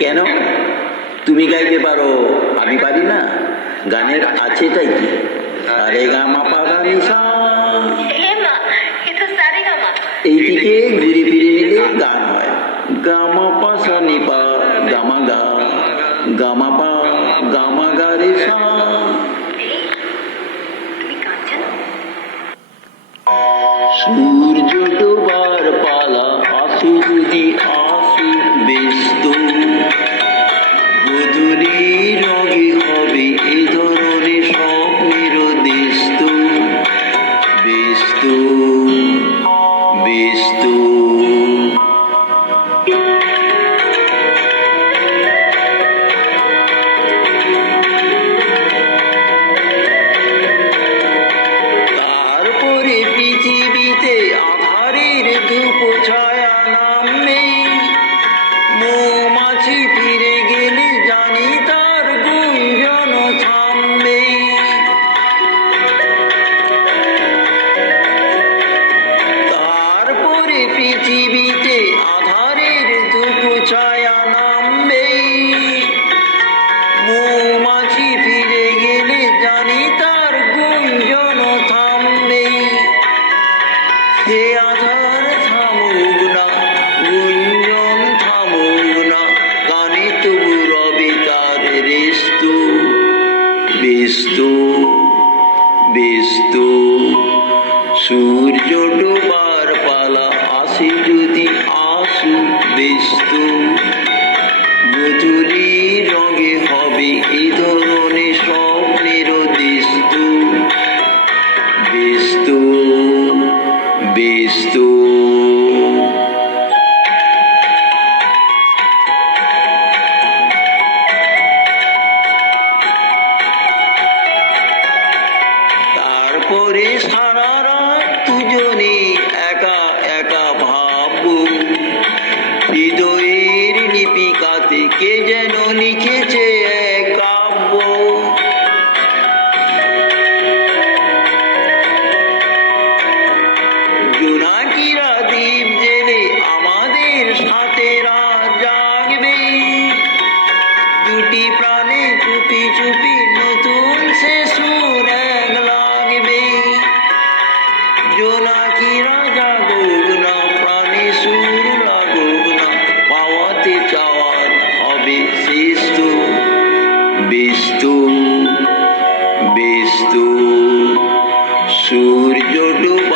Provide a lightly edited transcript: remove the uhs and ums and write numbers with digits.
কেন? তুমি গাইতে পারো, আমি পারি না? গানের আছেটাই কি? আরে গামা পাদা নিশা, এইদিকে ঘুরে ফিরে নিলে গান হয়। গামা পাশা নিপা গামা গা, গামা পা গামা গা রে সা। সূর্য ডোবার পালা আসে যদি আসি ব্যস্ত, গোধূলি রঙে হবে এ ধরনের স্বপ্নের দেশত, ব্যস্ত ব্যস্ত। তারপরে পৃথিবীতে আধারের ধূপ ছায়া নামবে, মৌমাছি ফিরে গেলে জানি তার গুঞ্জন থামবে। তারপরে পৃথিবীতে আধারের ধূপ ছায়া নামবে, মৌমাছি ফিরে গেলে জানি তার গুঞ্জন থামবে। সে আধার থামুক না, গুঞ্জন থামুক না, গানে তবু রবে তার রেস্ত, ব্যস্ত ব্যস্ত। সূর্য ডোবার পালা আসে যদি আসুক ব্যস্ত, গোধূলি রঙে হবে এ ধরনের স্বপ্নের দেশত, ব্যস্ত ব্যস্ত। তারপরে সারা রাত দুজনে একা একা ভাববো, হৃদয়ের লিপিকাতে কে যেন লিখেছে এক কাব্য। জোনাকিরা দ্বীপ জেলে আমাদের সাথে রাত জাগবে, দুটি প্রাণে চুপি চুপি নতুন সে সুর এক লাগবে। জোনাকিরা জাগুক না, প্রাণে সুর লাগুক না, পাওয়াতে চাওয়ার হবে শ্রেষ্ঠ, ব্যস্ত ব্যস্ত। সূর্য ডুব